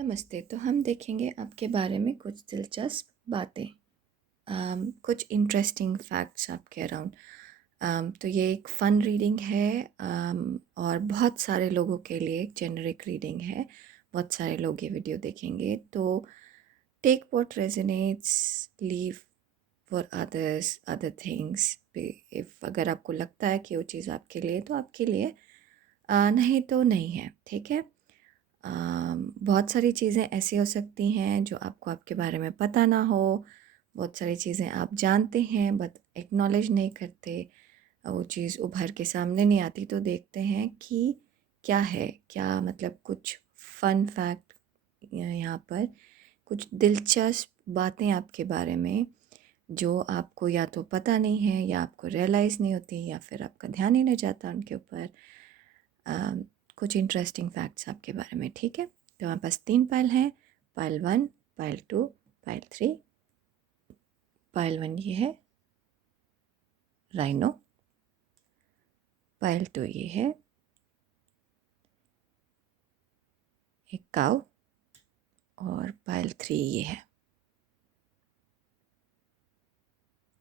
नमस्ते। तो हम देखेंगे आपके बारे में कुछ दिलचस्प बातें, कुछ इंटरेस्टिंग फैक्ट्स आपके अराउंड। तो ये एक फ़न रीडिंग है, और बहुत सारे लोगों के लिए एक जेनरिक रीडिंग है। बहुत सारे लोग ये वीडियो देखेंगे, तो take what resonates, leave for others other things. If अगर आपको लगता है कि वो चीज़ आपके लिए तो आपके लिए, नहीं तो नहीं है, ठीक है? बहुत सारी चीज़ें ऐसी हो सकती हैं जो आपको आपके बारे में पता ना हो। बहुत सारी चीज़ें आप जानते हैं बट एक्नॉलेज नहीं करते। वो चीज़ उभर के सामने नहीं आती, तो देखते हैं कि क्या है, क्या मतलब कुछ फ़न फैक्ट यहाँ पर, कुछ दिलचस्प बातें आपके बारे में जो आपको या तो पता नहीं है या आपको रियलाइज़ नहीं होती या फिर आपका ध्यान ही नहीं जाता उनके ऊपर। कुछ इंटरेस्टिंग फैक्ट्स आपके बारे में, ठीक है? तो हमारे पास 3 पाइल हैं, पाइल 1, पाइल 2, पाइल 3। पाइल 1 ये है राइनो, पाइल 2 ये है एक काऊ, और पाइल 3 ये है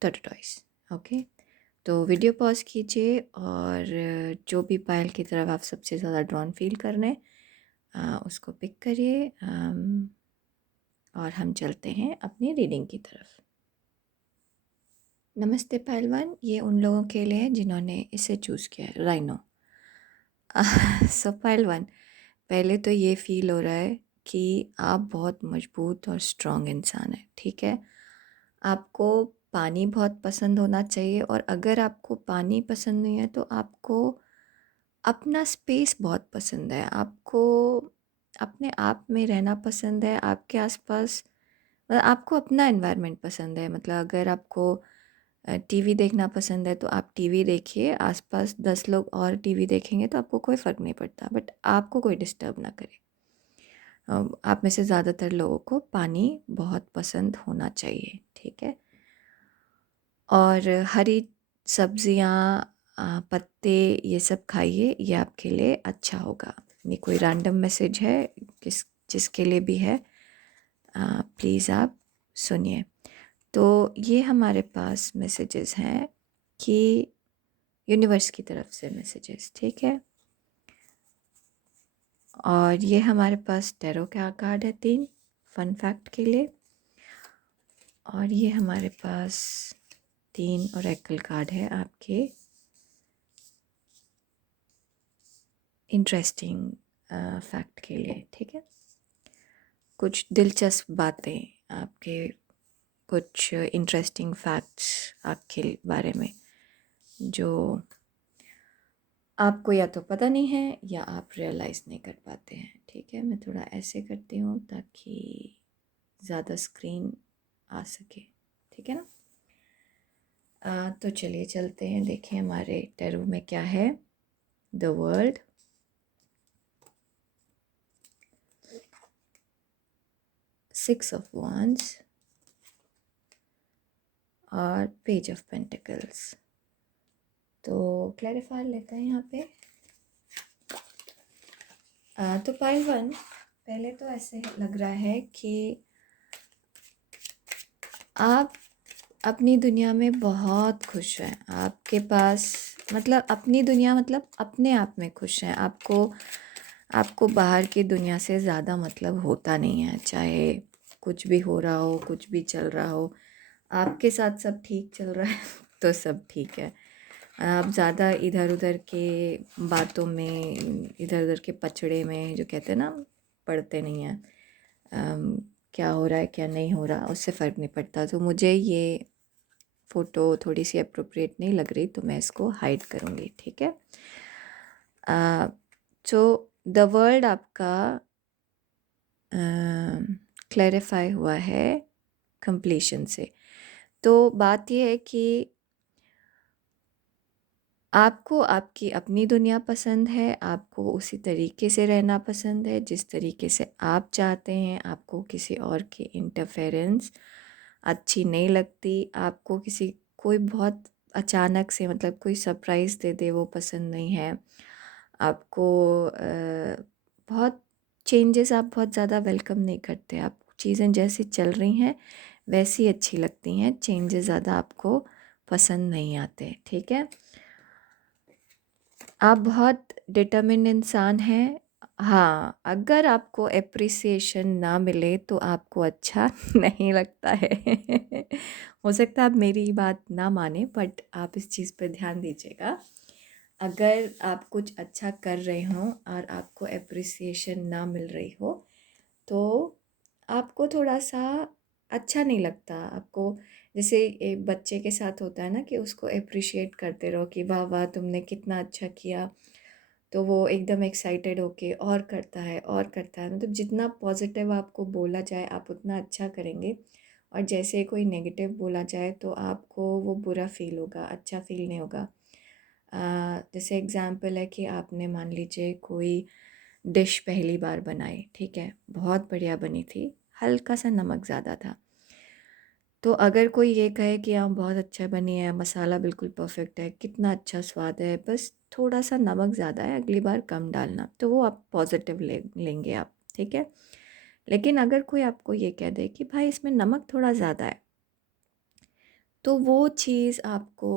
टॉर्टोइस। ओके, तो वीडियो पॉज़ कीजिए और जो भी पाइल की तरफ आप सबसे ज़्यादा ड्रॉन फील कर रहे हैं, उसको पिक करिए, और हम चलते हैं अपनी रीडिंग की तरफ। नमस्ते पाइल 1, ये उन लोगों के लिए है जिन्होंने इसे चूज़ किया है, राइनो। सो पाइल 1, पहले तो ये फील हो रहा है कि आप बहुत मजबूत और स्ट्रॉन्ग इंसान हैं, ठीक है? आपको पानी बहुत पसंद होना चाहिए, और अगर आपको पानी पसंद नहीं है तो आपको अपना स्पेस बहुत पसंद है। आपको अपने आप में रहना पसंद है, आपके आसपास मतलब आपको अपना एनवायरनमेंट पसंद है। मतलब अगर आपको टीवी देखना पसंद है तो आप टीवी देखिए, आसपास 10 लोग और टीवी देखेंगे तो आपको कोई फ़र्क नहीं पड़ता, बट आपको कोई डिस्टर्ब ना करे। आप में से ज़्यादातर लोगों को पानी बहुत पसंद होना चाहिए, ठीक है? और हरी सब्जियाँ, पत्ते, ये सब खाइए, ये आपके लिए अच्छा होगा। ये कोई रैंडम मैसेज है, जिसके लिए भी है, प्लीज़ आप सुनिए। तो ये हमारे पास मैसेजेस हैं कि यूनिवर्स की तरफ से मैसेजेस, ठीक है? और ये हमारे पास टैरो का कार्ड है 3 फन फैक्ट के लिए, और ये हमारे पास 3 ओरेकल कार्ड है आपके इंटरेस्टिंग फैक्ट के लिए, ठीक है? कुछ दिलचस्प बातें आपके, कुछ इंटरेस्टिंग फैक्ट्स आपके बारे में जो आपको या तो पता नहीं है या आप रियलाइज़ नहीं कर पाते हैं, ठीक है? मैं थोड़ा ऐसे करती हूँ ताकि ज़्यादा स्क्रीन आ सके, ठीक है ना? तो चलिए चलते हैं, देखें हमारे टैरो में क्या है। द वर्ल्ड, 6 ऑफ वांड्स, और पेज ऑफ पेंटिकल्स। तो क्लैरिफायर लेते हैं यहाँ पे। तो पाइल 1, पहले तो ऐसे लग रहा है कि आप अपनी दुनिया में बहुत खुश हैं। आपके पास मतलब अपनी दुनिया मतलब अपने आप में खुश हैं। आपको आपको बाहर की दुनिया से ज़्यादा मतलब होता नहीं है, चाहे कुछ भी हो रहा हो, कुछ भी चल रहा हो, आपके साथ सब ठीक चल रहा है तो सब ठीक है। आप ज़्यादा इधर उधर के बातों में, इधर उधर के पचड़े में, जो कहते हैं ना, पड़ते नहीं हैं। क्या हो रहा है क्या नहीं हो रहा उससे फ़र्क नहीं पड़ता। तो मुझे ये फ़ोटो थोड़ी सी अप्रोप्रिएट नहीं लग रही, तो मैं इसको हाइड करूँगी, ठीक है? तो द वर्ल्ड आपका क्लैरिफाई हुआ है कंप्लीशन से। तो बात यह है कि आपको आपकी अपनी दुनिया पसंद है, आपको उसी तरीके से रहना पसंद है जिस तरीके से आप चाहते हैं। आपको किसी और की इंटरफेरेंस अच्छी नहीं लगती। आपको कोई बहुत अचानक से मतलब कोई सरप्राइज़ दे दे वो पसंद नहीं है। आपको बहुत चेंजेस आप बहुत ज़्यादा वेलकम नहीं करते, आप चीज़ें जैसी चल रही हैं वैसी अच्छी लगती हैं, चेंजेस ज़्यादा आपको पसंद नहीं आते, ठीक है? आप बहुत डिटर्मिन्ड इंसान हैं। हाँ, अगर आपको एप्रिसिएशन ना मिले तो आपको अच्छा नहीं लगता है। हो सकता है आप मेरी बात ना माने, बट आप इस चीज़ पे ध्यान दीजिएगा। अगर आप कुछ अच्छा कर रहे हों और आपको एप्रिसिएशन ना मिल रही हो, तो आपको थोड़ा-सा अच्छा नहीं लगता। आपको जैसे एक बच्चे के साथ होता है ना कि उसको एप्रिशिएट करते रहो कि वाह, वाह! तुमने कितना अच्छा किया। तो वो एकदम एक्साइटेड होके और करता है। मतलब जितना पॉज़िटिव आपको बोला जाए, आप उतना अच्छा करेंगे, और जैसे कोई नेगेटिव बोला जाए तो आपको वो बुरा फ़ील होगा, अच्छा फ़ील नहीं होगा। जैसे एग्ज़ाम्पल है कि आपने मान लीजिए कोई डिश पहली बार बनाई, ठीक है? बहुत बढ़िया बनी थी, हल्का-सा नमक ज़्यादा था। तो अगर कोई ये कहे कि हाँ, बहुत अच्छा बनी है, मसाला बिल्कुल परफ़ेक्ट है, कितना अच्छा स्वाद है, बस थोड़ा-सा नमक ज़्यादा है, अगली बार कम डालना, तो वो आप पॉज़िटिव लेंगे आप, ठीक है? लेकिन अगर कोई आपको ये कह दे कि भाई इसमें नमक थोड़ा ज़्यादा है, तो वो चीज़ आपको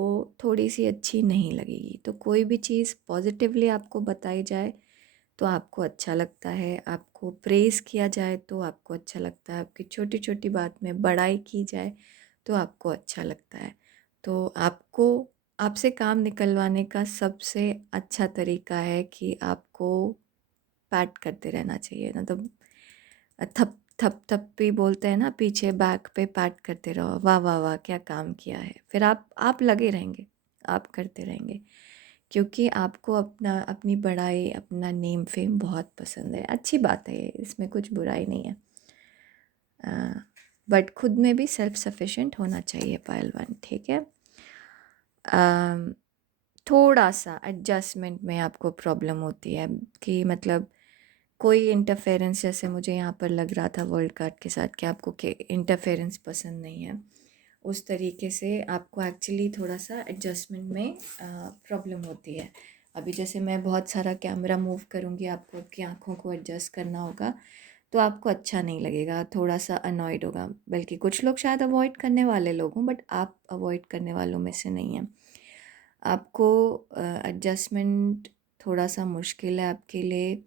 थोड़ी-सी अच्छी नहीं लगेगी। तो कोई भी चीज़ पॉज़िटिवली आपको बताई जाए तो आपको अच्छा लगता है, आपको प्रेज़ किया जाए तो आपको अच्छा लगता है, आपकी छोटी-छोटी बात में बड़ाई की जाए तो आपको अच्छा लगता है। तो आपको आपसे काम निकलवाने का सबसे अच्छा तरीका है कि आपको पैट करते रहना चाहिए। मतलब थप थप थप भी बोलते हैं ना, पीछे बैक पे पैट करते रहो, वाह वाह वाह क्या काम किया है। फिर आप लगे रहेंगे, आप करते रहेंगे, क्योंकि आपको अपना अपनी बड़ाई, अपना नेम फेम बहुत पसंद है। अच्छी बात है ये, इसमें कुछ बुराई नहीं है। बट खुद में भी सेल्फ सफिशिएंट होना चाहिए पहलवान, ठीक है? अम, थोड़ा-सा एडजस्टमेंट में आपको प्रॉब्लम होती है कि मतलब कोई इंटरफेरेंस, जैसे मुझे यहाँ पर लग रहा था वर्ल्ड कार्ड के साथ कि आपको के इंटरफेरेंस पसंद नहीं है। उस तरीके से आपको एक्चुअली थोड़ा-सा एडजस्टमेंट में प्रॉब्लम होती है। अभी जैसे मैं बहुत सारा कैमरा मूव करूँगी, आपको आपकी आँखों को एडजस्ट करना होगा, तो आपको अच्छा नहीं लगेगा, थोड़ा-सा अनॉयड होगा। बल्कि कुछ लोग शायद अवॉइड करने वाले लोग हों, बट आप अवॉइड करने वालों में से नहीं हैं। आपको एडजस्टमेंट थोड़ा-सा मुश्किल है आपके लिए।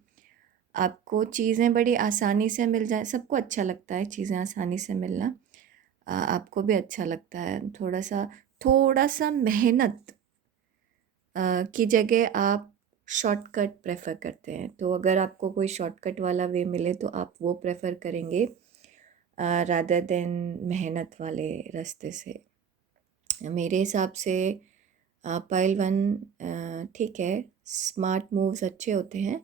आपको चीज़ें बड़ी आसानी से मिल जाएँ, सबको अच्छा लगता है चीज़ें आसानी से मिलना। आपको भी अच्छा लगता है। थोड़ा-सा मेहनत की जगह आप शॉर्टकट प्रेफ़र करते हैं। तो अगर आपको कोई शॉर्टकट वाला वे मिले तो आप वो प्रेफ़र करेंगे रादर देन मेहनत वाले रास्ते से। मेरे हिसाब से पहलवान ठीक है, स्मार्ट मूव्स अच्छे होते हैं,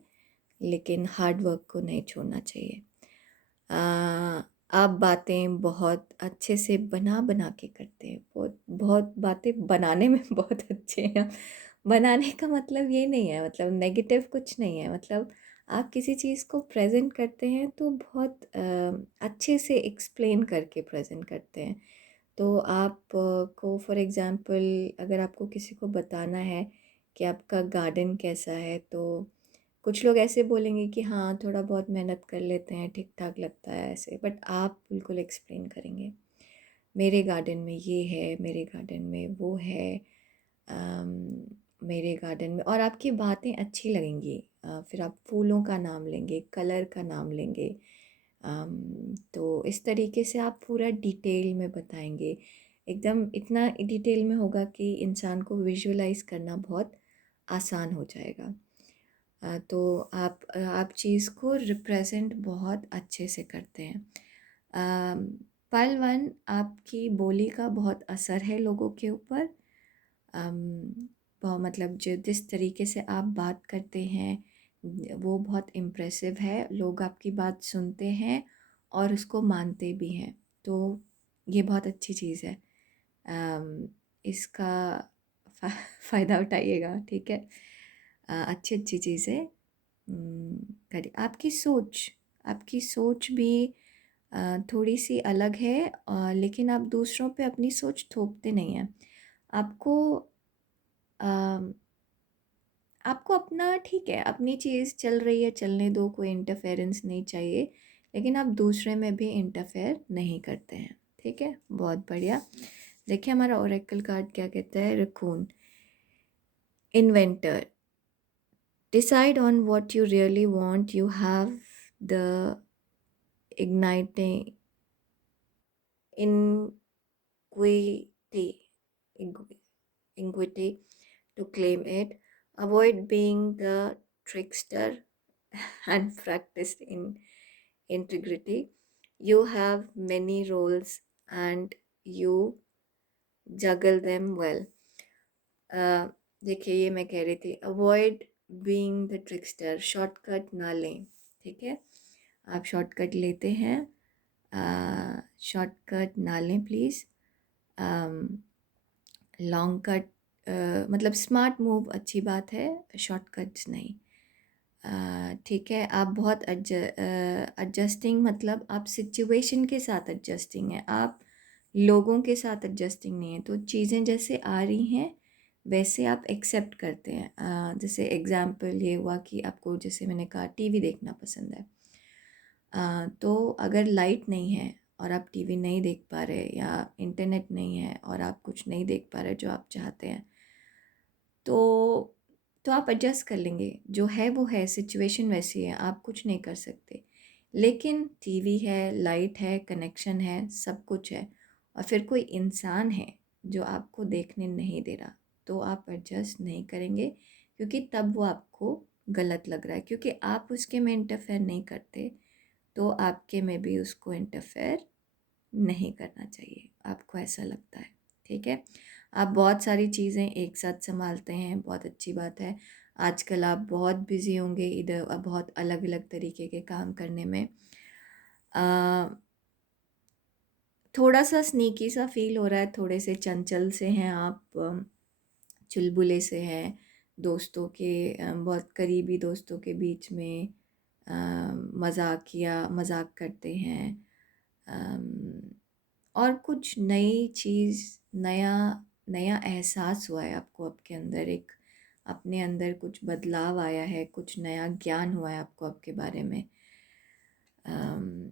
लेकिन हार्ड वर्क को नहीं छोड़ना चाहिए। आप बातें बहुत अच्छे से बना-बना के करते हैं, बहुत बहुत बातें बनाने में बहुत अच्छे हैं। बनाने का मतलब ये नहीं है, मतलब नेगेटिव कुछ नहीं है, मतलब आप किसी चीज़ को प्रेज़ेंट करते हैं तो बहुत अच्छे से एक्सप्लेन करके प्रेज़ेंट करते हैं। तो आप को फॉर एग्ज़ाम्पल अगर आपको किसी को बताना है कि आपका गार्डन कैसा है, तो कुछ लोग ऐसे बोलेंगे कि हाँ, थोड़ा बहुत मेहनत कर लेते हैं, ठीक-ठाक लगता है ऐसे, बट आप बिल्कुल एक्सप्लेन करेंगे, मेरे गार्डन में ये है, मेरे गार्डन में वो है, अम, मेरे गार्डन में, और आपकी बातें अच्छी लगेंगी। फिर आप फूलों का नाम लेंगे, कलर का नाम लेंगे। तो इस तरीके से आप पूरा डिटेल में बताएँगे। एकदम इतना डिटेल में होगा कि इंसान को विजुअलाइज़ करना बहुत आसान हो जाएगा। तो आप चीज़ को रिप्रेज़ेंट बहुत अच्छे से करते हैं। अम, पल 1 आपकी बोली का बहुत असर है लोगों के ऊपर। अम, मतलब जो जिस तरीके से आप बात करते हैं वो बहुत इम्प्रेसिव है, लोग आपकी बात सुनते हैं और उसको मानते भी हैं, तो ये बहुत अच्छी चीज़ है। इसका फ़ा फ़ायदा उठाइएगा, ठीक है? अच्छी-अच्छी चीज़ें करिए। आपकी सोच भी थोड़ी-सी अलग है, लेकिन आप दूसरों पे अपनी सोच थोपते नहीं हैं। आपको अम, आपको अपना ठीक है, अपनी चीज़ चल रही है, चलने दो, कोई इंटरफेरेंस नहीं चाहिए, लेकिन आप दूसरे में भी इंटरफेयर नहीं करते हैं, ठीक है? बहुत बढ़िया। देखिए हमारा ओरेकल कार्ड क्या कहता है, raccoon, inventor, decide on what you really want, you have the igniting inquity inqu- inquity to claim it, avoid being the trickster and practice in integrity. You have many roles and you juggle them well. अ, देखिए ये मैं कह रही थी, avoid being the ट्रिकस्टर, shortcut ना लें, ठीक है? आप शॉर्टकट लेते हैं, शॉर्टकट ना लें प्लीज़। लॉन्ग कट मतलब स्मार्ट मूव अच्छी बात है, शॉर्टकट्स नहीं। ठीक है, आप बहुत एडजस्टिंग, मतलब आप सिचुएशन के साथ एडजस्टिंग हैं, आप लोगों के साथ एडजस्टिंग नहीं है। तो चीज़ें जैसे आ रही हैं वैसे आप एक्सेप्ट करते हैं। जैसे एग्ज़ाम्पल ये हुआ कि आपको, जैसे मैंने कहा, टीवी देखना पसंद है। तो अगर लाइट नहीं है और आप टीवी नहीं देख पा रहे, या इंटरनेट नहीं है और आप कुछ नहीं देख पा रहे जो आप चाहते हैं, तो आप एडजस्ट कर लेंगे। जो है वो है, सिचुएशन वैसी है, आप कुछ नहीं कर सकते। लेकिन टीवी है, लाइट है, कनेक्शन है, सब कुछ है, और फिर कोई इंसान है जो आपको देखने नहीं दे रहा, तो आप एडजस्ट नहीं करेंगे, क्योंकि तब वो आपको गलत लग रहा है, क्योंकि आप उसके में इंटरफेयर नहीं करते, तो आपके में भी उसको इंटरफेयर नहीं करना चाहिए, आपको ऐसा लगता है, ठीक है? आप बहुत सारी चीज़ें एक साथ सँभालते हैं, बहुत अच्छी बात है। आजकल आप बहुत बिज़ी होंगे इधर, बहुत अलग-अलग तरीके के काम करने में। अ, थोड़ा-सा स्नीकी सा फ़ील हो रहा है, थोड़े से चंचल से हैं आप, चुलबुले से हैं, दोस्तों के, बहुत करीबी दोस्तों के बीच में मज़ाक करते हैं। अम, और कुछ नई चीज़, नया नया एहसास हुआ है आपको, आपके अंदर एक, अपने अंदर कुछ बदलाव आया है, कुछ नया ज्ञान हुआ है आपको आपके बारे में। अम,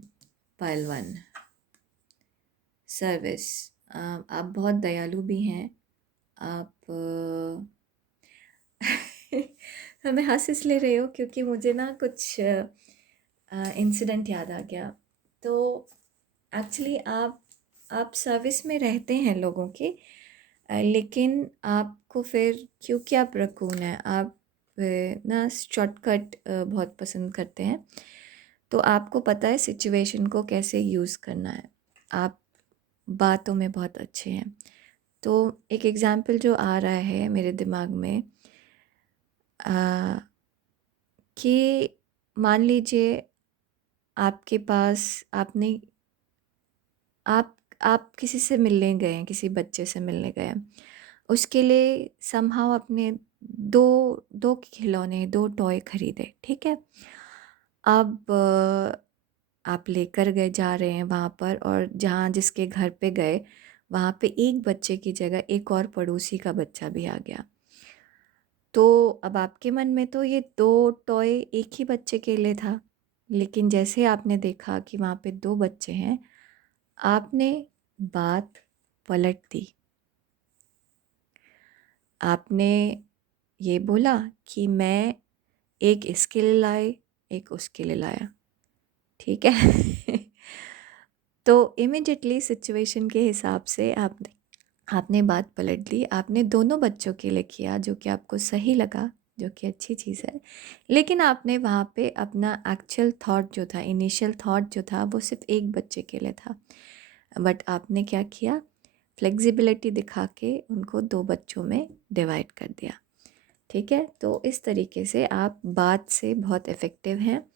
पहलवान, सर्विस, आप बहुत दयालु भी हैं। आप मैं हँस इसलिए रही हूँ क्योंकि मुझे ना कुछ इंसिडेंट याद आ गया। तो एक्चुअली आप सर्विस में रहते हैं लोगों के, लेकिन आपको फिर, क्योंकि आप रकून हैं, आप ना शॉर्टकट बहुत पसंद करते हैं, तो आपको पता है सिचुएशन को कैसे यूज़ करना है। आप बातों में बहुत अच्छे हैं। तो एक एग्ज़ाम्पल जो आ रहा है मेरे दिमाग में, अ, कि मान लीजिए आपके पास, आपने आप किसी से मिलने गए हैं, किसी बच्चे से मिलने गए हैं। उसके लिए समहाउ आपने 2 2 खिलौने, 2 टॉय खरीदे, ठीक है? अब आप लेकर गए, जा रहे हैं वहाँ पर, और जहाँ जिसके घर पे गए, वहाँ पे एक बच्चे की जगह एक और पड़ोसी का बच्चा भी आ गया। तो अब आपके मन में तो ये 2 टॉय एक ही बच्चे के लिए था, लेकिन जैसे आपने देखा कि वहाँ पे 2 बच्चे हैं, आपने बात पलट दी। आपने ये बोला कि मैं एक इसके लिए लाई, एक उसके लिए लाया, ठीक है? तो इमीडिएटली सिचुएशन के हिसाब से आपने बात पलट दी। आपने दोनों बच्चों के लिए किया जो कि आपको सही लगा, जो कि अच्छी चीज़ है। लेकिन आपने वहाँ पे अपना एक्चुअल थॉट जो था, इनिशियल थॉट जो था, वो सिर्फ़ एक बच्चे के लिए था। बट आपने क्या किया? फ्लेक्सिबिलिटी दिखा के उनको 2 बच्चों में डिवाइड कर दिया, ठीक है? तो इस तरीके से आप बात से बहुत इफ़ेक्टिव हैं।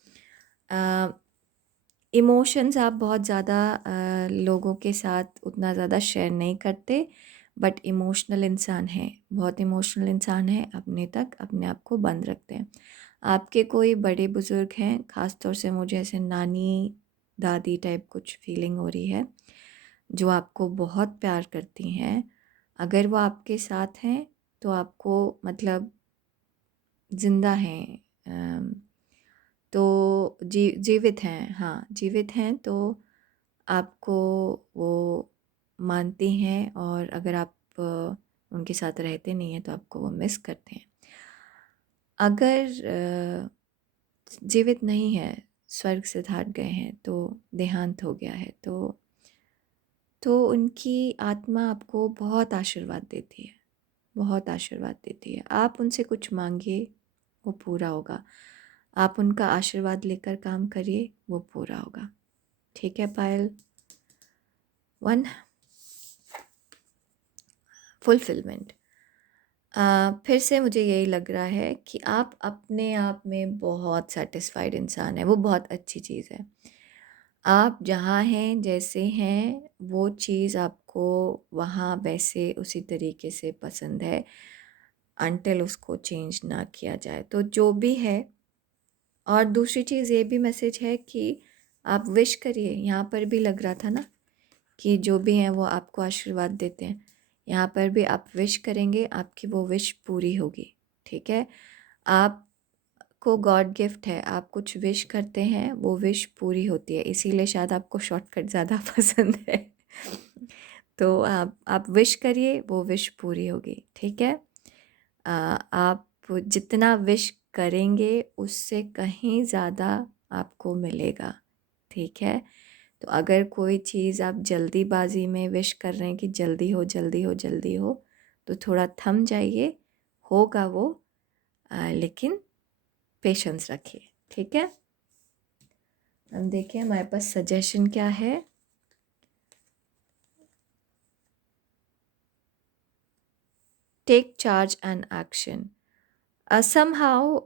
इमोशंस आप बहुत ज़्यादा लोगों के साथ उतना ज़्यादा शेयर नहीं करते, बट इमोशनल इंसान हैं, बहुत इमोशनल इंसान हैं, अपने तक अपने आप को बंद रखते हैं। आपके कोई बड़े बुज़ुर्ग हैं, ख़ास तौर से मुझे ऐसे नानी दादी टाइप कुछ फीलिंग हो रही है, जो आपको बहुत प्यार करती हैं। अगर वो आपके साथ हैं तो आपको, मतलब ज़िंदा हैं, तो जीवित हैं, हाँ, जीवित हैं, तो आपको वो मानती हैं, और अगर आप उनके साथ रहते नहीं हैं तो आपको वो मिस करते हैं। अगर जीवित नहीं है, स्वर्ग सिधार गए हैं, तो देहांत हो गया है, तो उनकी आत्मा आपको बहुत आशीर्वाद देती है, बहुत आशीर्वाद देती है। आप उनसे कुछ मांगिए, वो पूरा होगा। आप उनका आशीर्वाद लेकर काम करिए, वो पूरा होगा। ठीक है पायल? 1, फुलफिलमेंट। फिर से मुझे यही लग रहा है कि आप अपने आप में बहुत सेटिस्फाइड इंसान हैं, वो बहुत अच्छी चीज़ है। आप जहाँ हैं, जैसे हैं, वो चीज़ आपको वहाँ वैसे उसी तरीके से पसंद है, अनटिल उसको चेंज ना किया जाए। तो जो भी है, और दूसरी चीज़ ये भी मैसेज है कि आप विश करिए। यहाँ पर भी लग रहा था ना कि जो भी हैं वो आपको आशीर्वाद देते हैं। यहाँ पर भी आप विश करेंगे, आपकी वो विश पूरी होगी। ठीक है? आपको गॉड गिफ्ट है, आप कुछ विश करते हैं, वो विश पूरी होती है। इसीलिए शायद आपको शॉर्टकट ज़्यादा पसंद है। तो आप विश करिए, वो विश पूरी होगी। ठीक है? आप जितना विश करेंगे उससे कहीं ज़्यादा आपको मिलेगा। ठीक है? तो अगर कोई चीज़ आप जल्दीबाजी में विश कर रहे हैं कि जल्दी हो, जल्दी हो, जल्दी हो, तो थोड़ा थम जाइए, होगा वो, लेकिन पेशेंस रखिए। ठीक है? हम देखें हमारे पास सजेशन क्या है। Take charge and action. Somehow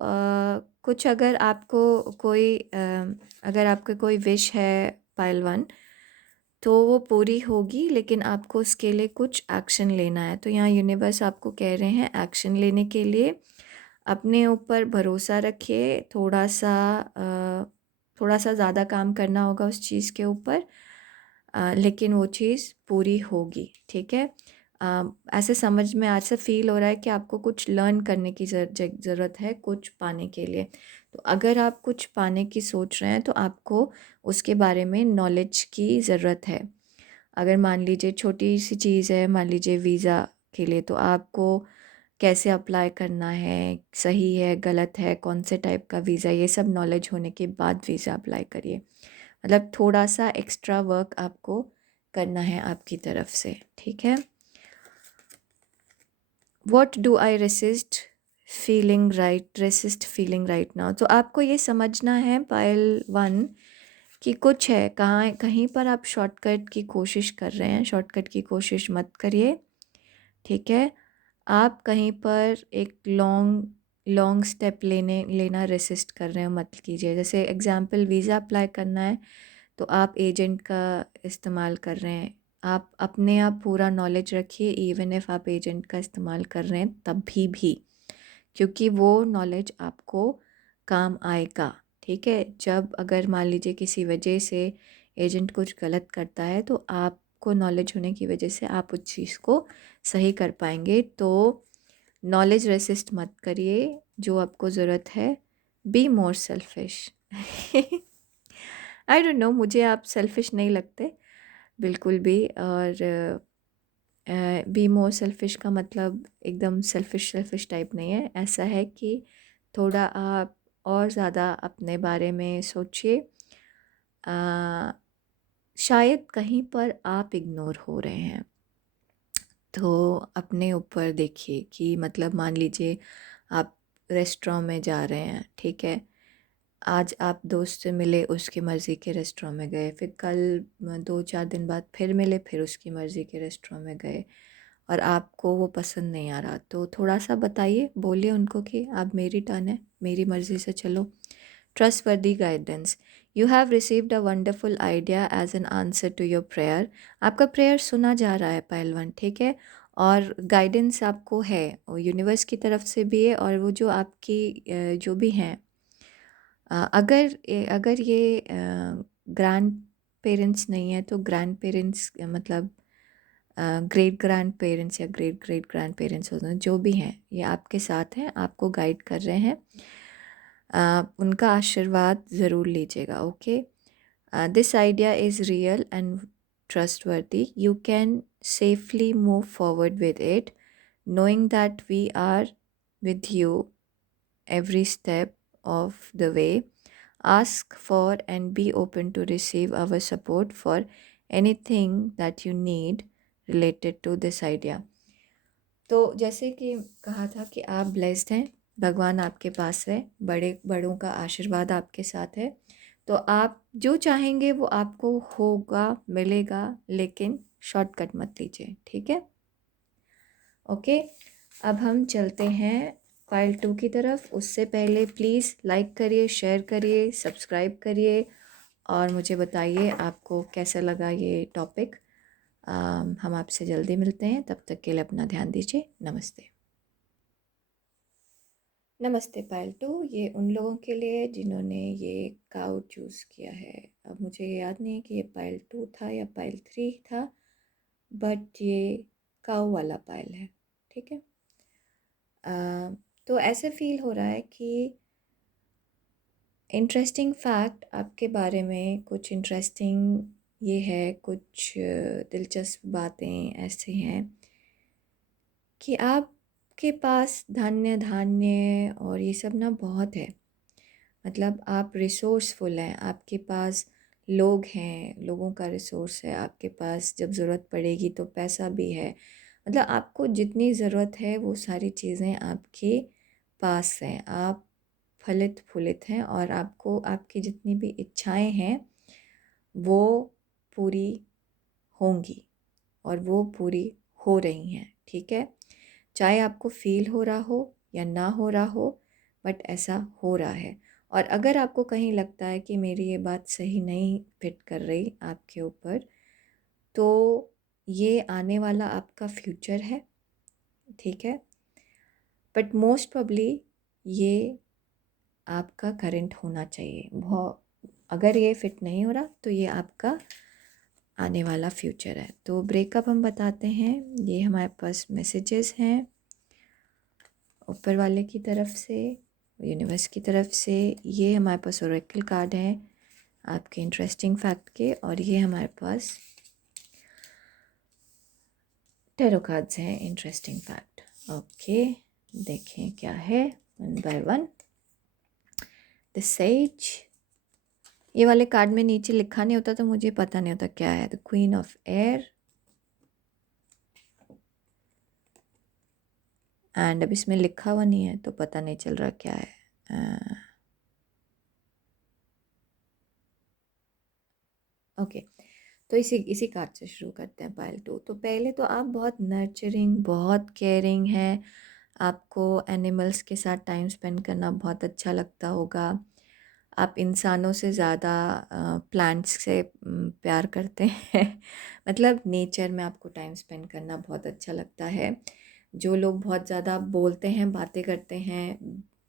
कुछ अगर आपको कोई विश है पाइल 1, तो वो पूरी होगी, लेकिन आपको उसके लिए कुछ एक्शन लेना है। तो यहाँ यूनिवर्स आपको कह रहे हैं एक्शन लेने के लिए अपने ऊपर भरोसा रखिए। थोड़ा सा ज़्यादा काम करना होगा उस चीज़ के ऊपर, लेकिन वो चीज़ पूरी होगी। ठीक है? ऐसे समझ में आज से फील हो रहा है कि आपको कुछ लर्न करने की ज़रूरत है कुछ पाने के लिए। तो अगर आप कुछ पाने की सोच रहे हैं तो आपको उसके बारे में नॉलेज की ज़रूरत है। अगर मान लीजिए छोटी सी चीज़ है, मान लीजिए वीज़ा के लिए, तो आपको कैसे अप्लाई करना है, सही है, गलत है, कौन से टाइप का वीज़ा, ये सब नॉलेज होने के बाद वीज़ा अप्लाई करिए। मतलब थोड़ा सा एक्स्ट्रा वर्क आपको करना है आपकी तरफ से। ठीक है? What do I resist feeling right now. तो आपको ये समझना है पायल 1 कि कुछ है, कहीं पर आप शॉर्टकट की कोशिश कर रहे हैं। शॉर्टकट की कोशिश मत करिए। ठीक है? आप कहीं पर एक लॉन्ग लॉन्ग स्टेप लेना रेसिस्ट कर रहे हो, मत कीजिए। जैसे एग्जांपल वीज़ा अप्लाई करना है, तो आप एजेंट का इस्तेमाल कर रहे हैं। आप अपने आप पूरा नॉलेज रखिए, इवन इफ़ आप एजेंट का इस्तेमाल कर रहे हैं तभी भी, क्योंकि वो नॉलेज आपको काम आएगा। ठीक है? जब अगर मान लीजिए किसी वजह से एजेंट कुछ गलत करता है, तो आपको नॉलेज होने की वजह से आप उस चीज़ को सही कर पाएंगे। तो नॉलेज रेसिस्ट मत करिए। जो आपको ज़रूरत है, be more selfish. I don't know, मुझे आप सेल्फिश नहीं लगते बिल्कुल भी। और बी मोर सेल्फिश का मतलब एकदम सेल्फिश सेल्फिश टाइप नहीं है। ऐसा है कि थोड़ा आप और ज़्यादा अपने बारे में सोचिए। अ, शायद कहीं पर आप इग्नोर हो रहे हैं, तो अपने ऊपर देखिए कि मतलब मान लीजिए आप रेस्टोरेंट में जा रहे हैं। ठीक है? आज आप दोस्त से मिले, उसकी मर्ज़ी के रेस्टोरेंट में गए, फिर कल 2-4 दिन बाद फिर मिले, फिर उसकी मर्ज़ी के रेस्टोरेंट में गए, और आपको वो पसंद नहीं आ रहा, तो थोड़ा सा बताइए, बोलिए उनको कि अब मेरी टर्न है, मेरी मर्ज़ी से चलो। Trustworthy guidance. You have received a wonderful idea as an answer to your prayer. आपका प्रेयर सुना जा रहा है पहलवान। ठीक है? और गाइडेंस आपको है, यूनिवर्स की तरफ से भी है, और वो जो आपकी जो भी हैं, अगर ये ग्रैंड पेरेंट्स नहीं है, तो ग्रैंड पेरेंट्स मतलब ग्रेट ग्रैंड पेरेंट्स या ग्रेट ग्रेट ग्रैंड पेरेंट्स होते हैं, जो भी हैं, ये आपके साथ हैं, आपको गाइड कर रहे हैं। उनका आशीर्वाद ज़रूर लीजिएगा। Okay, this idea is real and trustworthy. You can safely move forward with it, knowing that we are with you every step of the way. Ask for and be open to receive our support for anything that you need related to this idea. तो जैसे कि कहा था कि आप blessed हैं, भगवान आपके पास है, बड़ों का आशीर्वाद आपके साथ है, तो आप जो चाहेंगे वो आपको होगा, मिलेगा, लेकिन शॉर्टकट मत लीजिए, ठीक है? ओके, अब हम चलते हैं फाइल 2 की तरफ। उससे पहले प्लीज़ लाइक करिए, शेयर करिए, सब्सक्राइब करिए और मुझे बताइए आपको कैसा लगा ये टॉपिक। हम आपसे जल्दी मिलते हैं, तब तक के लिए अपना ध्यान दीजिए। नमस्ते। नमस्ते पायल 2, ये उन लोगों के लिए जिन्होंने ये काउ चूज़ किया है। अब मुझे याद नहीं है कि ये पायल 2 था या पायल 3 था, बट ये काउ वाला पायल है, ठीक है? तो ऐसे फील हो रहा है कि इंटरेस्टिंग फैक्ट आपके बारे में, कुछ इंटरेस्टिंग ये है, कुछ दिलचस्प बातें ऐसी हैं कि आपके पास धान्य धान्य और ये सब ना बहुत है। मतलब आप रिसोर्सफुल हैं, आपके पास लोग हैं, लोगों का रिसोर्स है, आपके पास जब ज़रूरत पड़ेगी तो पैसा भी है। मतलब आपको जितनी ज़रूरत है वो सारी चीज़ें आपके पास हैं। आप फलित फूलित हैं और आपको आपकी जितनी भी इच्छाएं हैं वो पूरी होंगी और वो पूरी हो रही हैं, ठीक है? चाहे आपको फ़ील हो रहा हो या ना हो रहा हो, बट ऐसा हो रहा है। और अगर आपको कहीं लगता है कि मेरी ये बात सही नहीं फिट कर रही आपके ऊपर, तो ये आने वाला आपका फ्यूचर है, ठीक है? बट मोस्ट प्रोबब्ली ये आपका करंट होना चाहिए। अगर ये फिट नहीं हो रहा तो ये आपका आने वाला फ्यूचर है। तो ब्रेकअप हम बताते हैं, ये हमारे पास मैसेजेस हैं ऊपर वाले की तरफ से, यूनिवर्स की तरफ से। ये हमारे पास ओरेकल कार्ड हैं आपके इंटरेस्टिंग फैक्ट के, और ये हमारे पास टैरो कार्ड्स हैं इंटरेस्टिंग फैक्ट। ओके, देखें क्या है one by one. The sage, ये वाले कार्ड में नीचे लिखा नहीं होता तो मुझे पता नहीं होता क्या है। The queen of air, and अब इसमें लिखा हुआ नहीं है तो पता नहीं चल रहा क्या है। ओके, तो इसी इसी कार्ड से शुरू करते हैं पाइल 2। तो पहले तो आप बहुत नर्चरिंग, बहुत केयरिंग हैं, आपको एनिमल्स के साथ टाइम स्पेंड करना बहुत अच्छा लगता होगा। आप इंसानों से ज़्यादा प्लांट्स से प्यार करते हैं मतलब नेचर में आपको टाइम स्पेंड करना बहुत अच्छा लगता है। जो लोग बहुत ज़्यादा बोलते हैं, बातें करते हैं,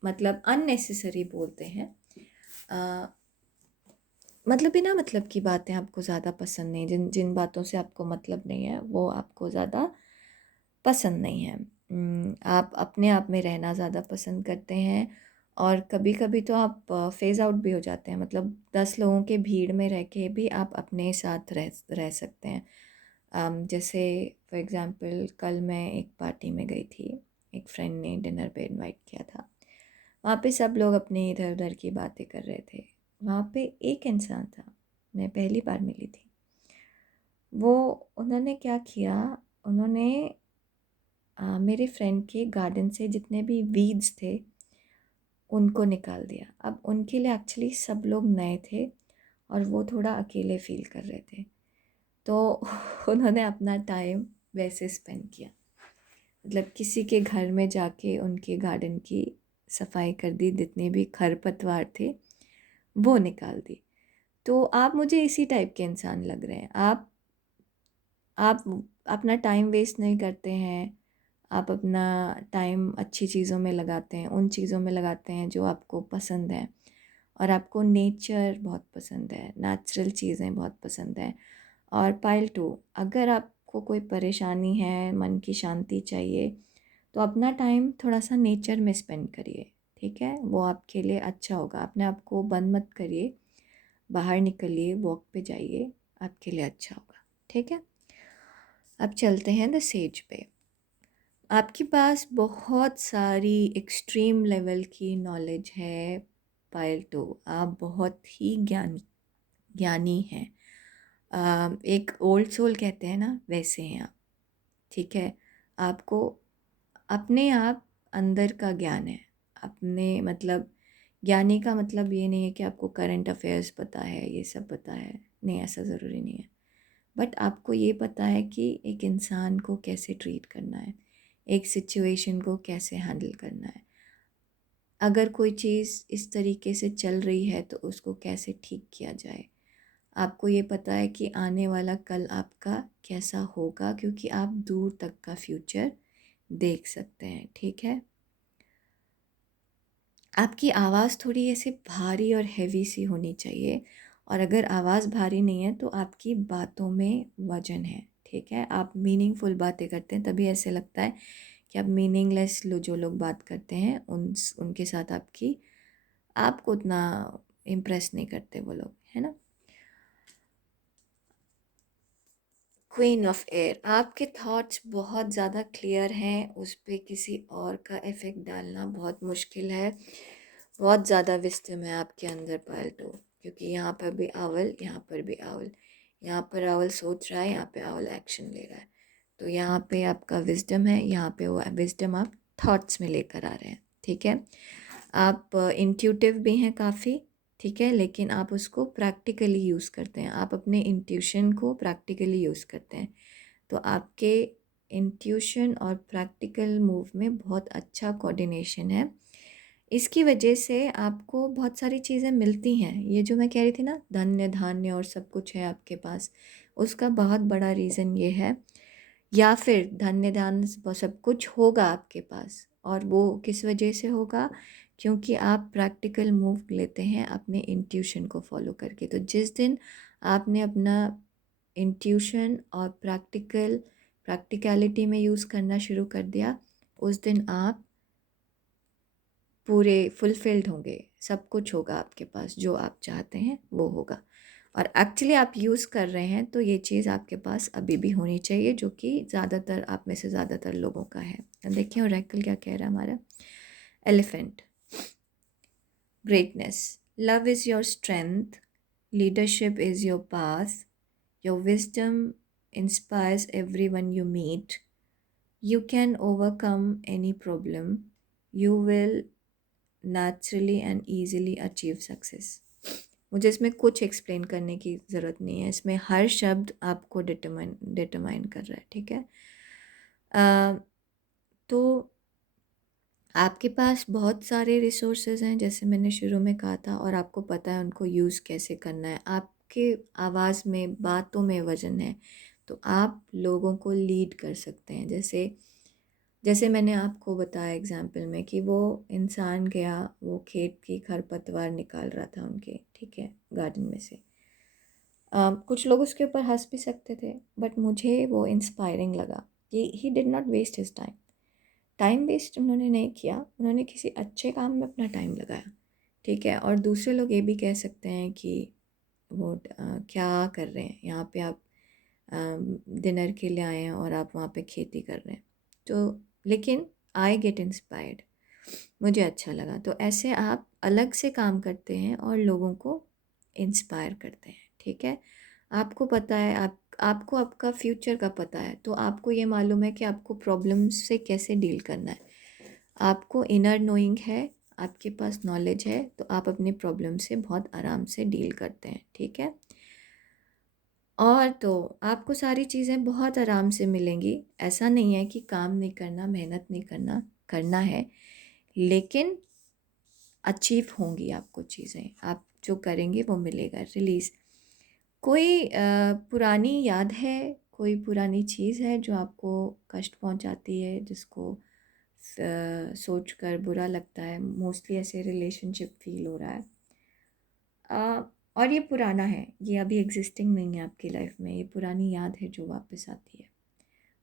मतलब अननेसेसरी बोलते हैं, मतलब बिना मतलब की बातें आपको ज़्यादा पसंद नहीं, जिन जिन बातों से आपको मतलब नहीं है वो आपको ज़्यादा पसंद नहीं है। आप अपने आप में रहना ज़्यादा पसंद करते हैं और कभी कभी तो आप फेज़ आउट भी हो जाते हैं। मतलब 10 लोगों के भीड़ में रह के भी आप अपने साथ रह सकते हैं। जैसे फॉर एग्ज़ाम्पल कल मैं एक पार्टी में गई थी, एक फ्रेंड ने डिनर पे इनवाइट किया था। वहाँ पे सब लोग अपने इधर उधर की बातें कर रहे थे। वहाँ पे एक इंसान था, मैं पहली बार मिली थी। वो उन्होंने क्या किया, उन्होंने मेरे फ्रेंड के गार्डन से जितने भी वीड्स थे उनको निकाल दिया। अब उनके लिए एक्चुअली सब लोग नए थे और वो थोड़ा अकेले फील कर रहे थे, तो उन्होंने अपना टाइम वैसे स्पेंड किया। मतलब किसी के घर में जाके उनके गार्डन की सफाई कर दी, जितने भी खरपतवार थे वो निकाल दी। तो आप मुझे इसी टाइप के इंसान लग रहे हैं। आप अपना टाइम वेस्ट नहीं करते हैं, आप अपना टाइम अच्छी चीज़ों में लगाते हैं, उन चीज़ों में लगाते हैं जो आपको पसंद है, और आपको नेचर बहुत पसंद है, नेचुरल चीज़ें बहुत पसंद है। और पाइल 2, अगर आप आपको कोई परेशानी है, मन की शांति चाहिए, तो अपना टाइम थोड़ा सा नेचर में स्पेंड करिए, ठीक है? वो आपके लिए अच्छा होगा। अपने आप को बंद मत करिए, बाहर निकलिए, वॉक पे जाइए, आपके लिए अच्छा होगा, ठीक है? अब चलते हैं द सेज पे। आपके पास बहुत सारी एक्सट्रीम लेवल की नॉलेज है पायलटो, आप बहुत ही ज्ञानी हैं। एक ओल्ड सोल कहते हैं ना, वैसे हैं आप, ठीक है? आपको अपने आप अंदर का ज्ञान है, अपने मतलब ज्ञानी का मतलब ये नहीं है कि आपको करंट अफेयर्स पता है, ये सब पता है, नहीं, ऐसा ज़रूरी नहीं है। बट आपको ये पता है कि एक इंसान को कैसे ट्रीट करना है, एक सिचुएशन को कैसे हैंडल करना है, अगर कोई चीज़ इस तरीके से चल रही है तो उसको कैसे ठीक किया जाए। आपको ये पता है कि आने वाला कल आपका कैसा होगा, क्योंकि आप दूर तक का फ्यूचर देख सकते हैं, ठीक है? आपकी आवाज़ थोड़ी ऐसे भारी और हैवी सी होनी चाहिए, और अगर आवाज़ भारी नहीं है तो आपकी बातों में वजन है, ठीक है? आप मीनिंगफुल बातें करते हैं, तभी ऐसे लगता है कि आप मीनिंगलेस जो लोग बात करते हैं उनके साथ आपको उतना इम्प्रेस नहीं करते वो लोग, है ना? क्वीन ऑफ एयर, आपके थॉट्स बहुत ज़्यादा क्लियर हैं, उस पे किसी और का इफ़ेक्ट डालना बहुत मुश्किल है। बहुत ज़्यादा विस्डम है आपके अंदर पायलटो, क्योंकि यहाँ पर भी आउल, यहाँ पर भी आउल, यहाँ पर आउल सोच रहा है, यहाँ पे आउल एक्शन ले रहा है। तो यहाँ पे आपका विस्डम है, यहाँ पे वो विस्डम आप थॉट्स में लेकर आ रहे हैं, ठीक है? आप इंट्यूटिव भी हैं काफ़ी, ठीक है? लेकिन आप उसको प्रैक्टिकली यूज़ करते हैं, आप अपने इंट्यूशन को प्रैक्टिकली यूज़ करते हैं। तो आपके इंट्यूशन और प्रैक्टिकल मूव में बहुत अच्छा कोऑर्डिनेशन है। इसकी वजह से आपको बहुत सारी चीज़ें मिलती हैं। ये जो मैं कह रही थी ना, धन्य धान्य और सब कुछ है आपके पास, उसका बहुत बड़ा रीज़न ये है। या फिर धन्य धान्य सब कुछ होगा आपके पास, और वो किस वजह से होगा? क्योंकि आप प्रैक्टिकल मूव लेते हैं अपने इंट्यूशन को फॉलो करके। तो जिस दिन आपने अपना इंट्यूशन और प्रैक्टिकलिटी में यूज़ करना शुरू कर दिया, उस दिन आप पूरे फुलफिल्ड होंगे, सब कुछ होगा आपके पास, जो आप चाहते हैं वो होगा। और एक्चुअली आप यूज़ कर रहे हैं, तो ये चीज़ आपके पास अभी भी होनी चाहिए, जो कि ज़्यादातर आप में से ज़्यादातर लोगों का है। अब देखिए ओरेकल क्या कह रहा है हमारा। Elephant, greatness, love is your strength, leadership is your path, your wisdom inspires everyone you meet, you can overcome any problem, you will naturally and easily achieve success। मुझे इसमें कुछ एक्सप्लेन करने की ज़रूरत नहीं है, इसमें हर शब्द आपको डिटरमाइन कर रहा है, ठीक है? तो आपके पास बहुत सारे रिसोर्सेज हैं, जैसे मैंने शुरू में कहा था, और आपको पता है उनको यूज़ कैसे करना है। आपके आवाज़ में, बातों में वज़न है, तो आप लोगों को लीड कर सकते हैं। जैसे जैसे मैंने आपको बताया एग्जाम्पल में कि वो इंसान गया, वो खेत की खरपतवार निकाल रहा था उनके, ठीक है, गार्डन में से। कुछ लोग उसके ऊपर हंस भी सकते थे, बट मुझे वो इंस्पायरिंग लगा कि he did not waste his time. Time waste उन्होंने नहीं किया, उन्होंने किसी अच्छे काम में अपना टाइम लगाया, ठीक है? और दूसरे लोग ये भी कह सकते हैं कि वो क्या कर रहे हैं यहाँ पे, आप डिनर के लिए आए हैं और आप वहाँ पे खेती कर रहे हैं। तो लेकिन आई गेट इंस्पायर्ड, मुझे अच्छा लगा। तो ऐसे आप अलग से काम करते हैं और लोगों को इंस्पायर करते हैं, ठीक है? आपको पता है, आपको आपका फ्यूचर का पता है, तो आपको ये मालूम है कि आपको प्रॉब्लम्स से कैसे डील करना है। आपको इनर नोइंग है, आपके पास नॉलेज है, तो आप अपनी प्रॉब्लम से बहुत आराम से डील करते हैं, ठीक है? और तो आपको सारी चीज़ें बहुत आराम से मिलेंगी। ऐसा नहीं है कि काम नहीं करना, मेहनत नहीं करना, करना है, लेकिन अचीव होंगी आपको चीज़ें। आप जो करेंगे वो मिलेगा। रिलीज़, कोई पुरानी याद है, कोई पुरानी चीज़ है जो आपको कष्ट पहुंचाती है, जिसको सोच कर बुरा लगता है? मोस्टली ऐसे रिलेशनशिप फील हो रहा है। और ये पुराना है, ये अभी एग्जिस्टिंग नहीं है आपकी लाइफ में, ये पुरानी याद है जो वापस आती है।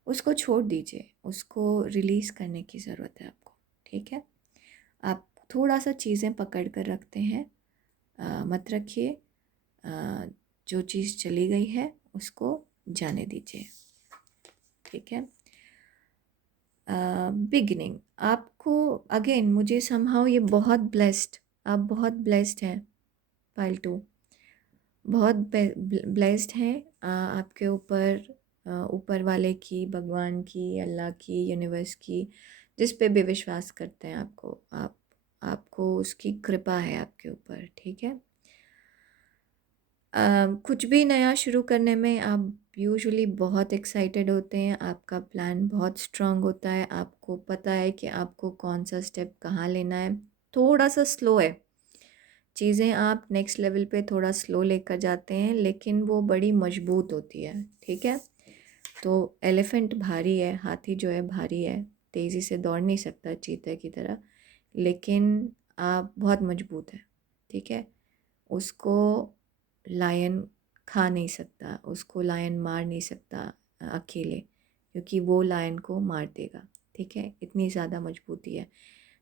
उसको छोड़ दीजिए, उसको रिलीज़ करने की ज़रूरत है आपको, ठीक है? आप थोड़ा सा चीज़ें पकड़ कर रखते हैं, मत रखिए। जो चीज़ चली गई है उसको जाने दीजिए, ठीक है? बिगिनिंग आपको, अगेन मुझे समहाउ ये बहुत ब्लेस्ड, आप बहुत ब्लेस्ड हैं फाइल 2, बहुत ब्लेस्ड हैं। आपके ऊपर ऊपर वाले की, भगवान की, अल्लाह की, यूनिवर्स की, जिस पे भी विश्वास करते हैं, आपको उसकी कृपा है आपके ऊपर, ठीक है? कुछ भी नया शुरू करने में आप यूजुअली बहुत एक्साइटेड होते हैं, आपका प्लान बहुत स्ट्रांग होता है, आपको पता है कि आपको कौन सा स्टेप कहाँ लेना है। थोड़ा सा स्लो है, चीज़ें आप नेक्स्ट लेवल पे थोड़ा स्लो लेकर जाते हैं, लेकिन वो बड़ी मजबूत होती है, ठीक है? तो एलिफेंट भारी है, हाथी जो है भारी है, तेज़ी से दौड़ नहीं सकता चीते की तरह, लेकिन आप बहुत मजबूत है, ठीक है? उसको लायन खा नहीं सकता, उसको लायन मार नहीं सकता अकेले, क्योंकि वो लायन को मार देगा, ठीक है? इतनी ज़्यादा मजबूती है।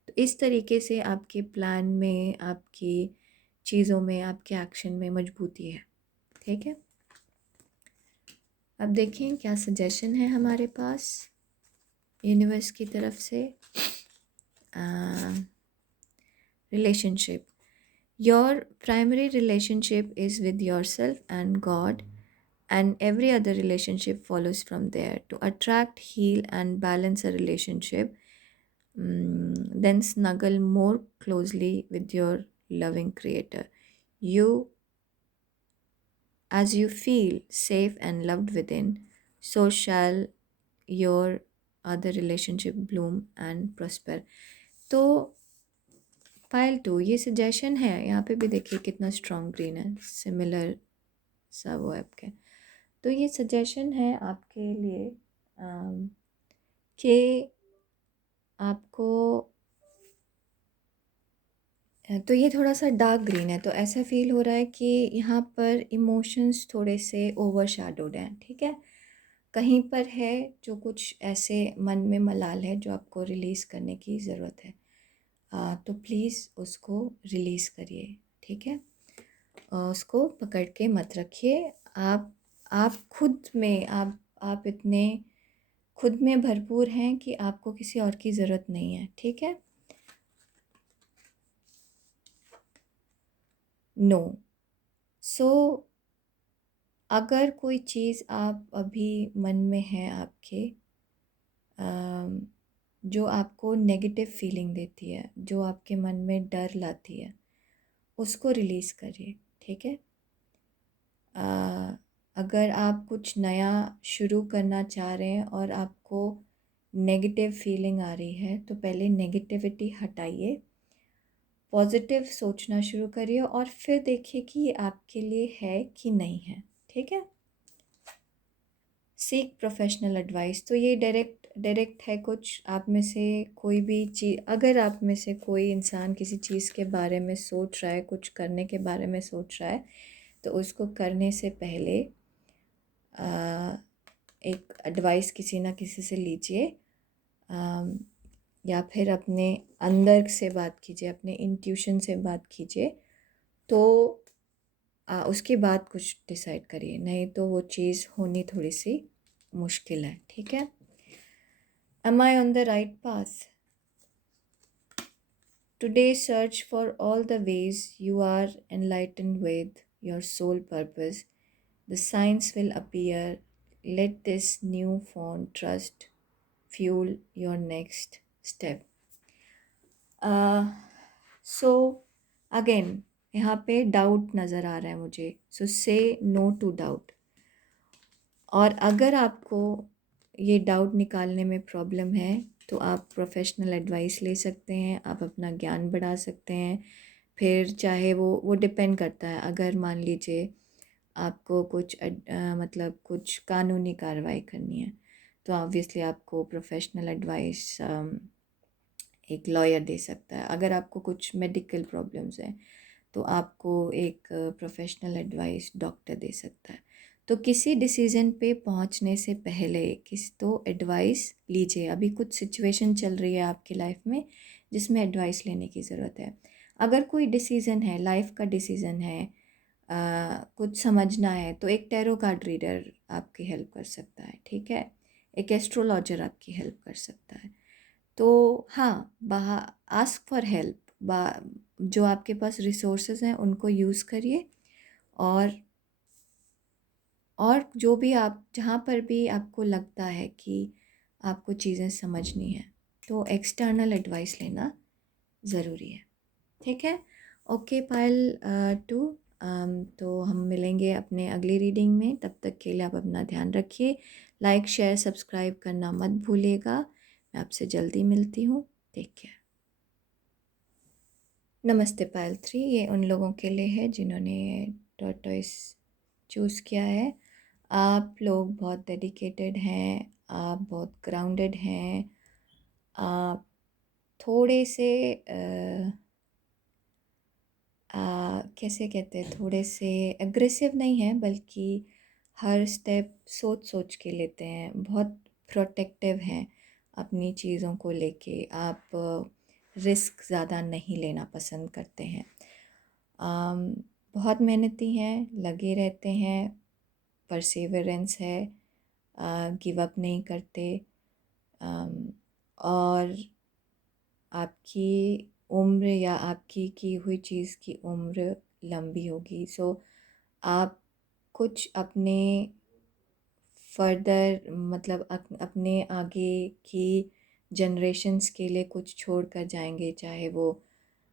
तो इस तरीके से आपके प्लान में, आपकी चीज़ों में, आपके एक्शन में मजबूती है, ठीक है? अब देखें क्या सजेशन है हमारे पास यूनिवर्स की तरफ से। Relationship, your primary relationship is with yourself and God, and every other relationship follows from there. To attract, heal, and balance a relationship, then snuggle more closely with your loving Creator. You, as you feel safe and loved within, so shall your other relationship bloom and prosper. तो file 2 ये suggestion है, यहाँ पे भी देखिए कितना strong green है, similar सा वो आपके। तो ये सजेशन है आपके लिए कि आपको, तो ये थोड़ा सा डार्क ग्रीन है, तो ऐसा फील हो रहा है कि यहाँ पर इमोशंस थोड़े से ओवरशैडोड हैं, ठीक है? कहीं पर है जो कुछ ऐसे मन में मलाल है जो आपको रिलीज़ करने की ज़रूरत है। तो प्लीज़ उसको रिलीज़ करिए, ठीक है? उसको पकड़ के मत रखिए। आप खुद में, आप इतने खुद में भरपूर हैं कि आपको किसी और की ज़रूरत नहीं है, ठीक है? नो। सो अगर कोई चीज़ आप अभी मन में है आपके, जो आपको नेगेटिव फीलिंग देती है, जो आपके मन में डर लाती है, उसको रिलीज़ करिए, ठीक है? अगर आप कुछ नया शुरू करना चाह रहे हैं और आपको नेगेटिव फीलिंग आ रही है, तो पहले नेगेटिविटी हटाइए, पॉजिटिव सोचना शुरू करिए और फिर देखिए कि ये आपके लिए है कि नहीं है, ठीक है? सीक प्रोफेशनल एडवाइस, तो ये डायरेक्ट है। कुछ आप में से कोई भी चीज़, अगर आप में से कोई इंसान किसी चीज़ के बारे में सोच रहा है, कुछ करने के बारे में सोच रहा है, तो उसको करने से पहले एक एडवाइस किसी ना किसी से लीजिए, या फिर अपने अंदर से बात कीजिए, अपने इंट्यूशन से बात कीजिए, तो उसके बाद कुछ डिसाइड करिए, नहीं तो वो चीज़ होनी थोड़ी सी मुश्किल है, ठीक है? Am I on the right path? Today search for all the ways you are enlightened with your soul purpose. The signs will appear. Let this newfound trust fuel your next step. So again यहाँ पे doubt नज़र आ रहा है मुझे, सो से no to doubt. और अगर आपको ये डाउट निकालने में प्रॉब्लम है, तो आप प्रोफेशनल एडवाइस ले सकते हैं, आप अपना ज्ञान बढ़ा सकते हैं। फिर चाहे वो डिपेंड करता है, अगर मान लीजिए आपको कुछ मतलब कुछ कानूनी कार्रवाई करनी है, तो ऑब्वियसली आपको प्रोफेशनल एडवाइस एक लॉयर दे सकता है। अगर आपको कुछ मेडिकल प्रॉब्लम्स हैं, तो आपको एक प्रोफेशनल एडवाइस डॉक्टर दे सकता है। तो किसी डिसीज़न पे पहुंचने से पहले किसी तो एडवाइस लीजिए। अभी कुछ सिचुएशन चल रही है आपकी लाइफ में जिसमें एडवाइस लेने की ज़रूरत है। अगर कोई डिसीज़न है, लाइफ का डिसीज़न है, कुछ समझना है, तो एक टैरो कार्ड रीडर आपकी हेल्प कर सकता है, ठीक है? एक एस्ट्रोलॉजर आपकी हेल्प कर सकता है। तो हाँ, आस्क फॉर हेल्प। बा जो आपके पास रिसोर्सेज हैं उनको यूज़ करिए, और जो भी आप जहाँ पर भी आपको लगता है कि आपको चीज़ें समझनी है, तो एक्सटर्नल एडवाइस लेना ज़रूरी है, ठीक है? ओके पायल टू, तो हम मिलेंगे अपने अगली रीडिंग में। तब तक के लिए आप अपना ध्यान रखिए। लाइक शेयर सब्सक्राइब करना मत भूलिएगा। मैं आपसे जल्दी मिलती हूँ। Take care. नमस्ते पायल 3, ये उन लोगों के लिए है जिन्होंने टॉर्टोइस चूज़ किया है। आप लोग बहुत डेडिकेटेड हैं, आप बहुत ग्राउंडेड हैं, आप थोड़े से कैसे कहते हैं, थोड़े से एग्रेसिव नहीं हैं, बल्कि हर स्टेप सोच सोच के लेते हैं, बहुत प्रोटेक्टिव हैं अपनी चीज़ों को लेके। आप रिस्क ज़्यादा नहीं लेना पसंद करते हैं। आम, बहुत मेहनती हैं, लगे रहते हैं, परसेवरेंस है, गिव अप नहीं करते। और आपकी उम्र या आपकी की हुई चीज़ की उम्र लंबी होगी। सो आप कुछ अपने फर्दर मतलब अपने आगे की जनरेशन्स के लिए कुछ छोड़ कर जाएंगे। चाहे वो